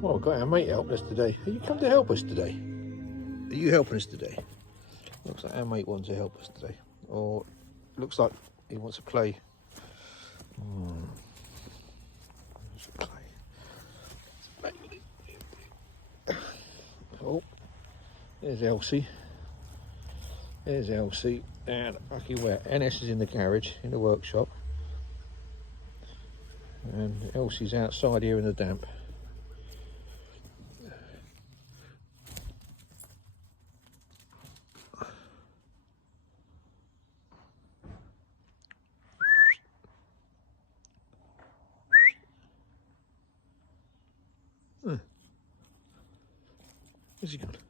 Oh, I've got our mate helping us today. Are you come to help us today? Are you helping us today? Looks like our mate wants to help us today. Or looks like he wants to play. Oh, there's Elsie. There's Elsie. And lucky where NS is in the garage, in the workshop. And Elsie's outside here in the damp. Where's he gone?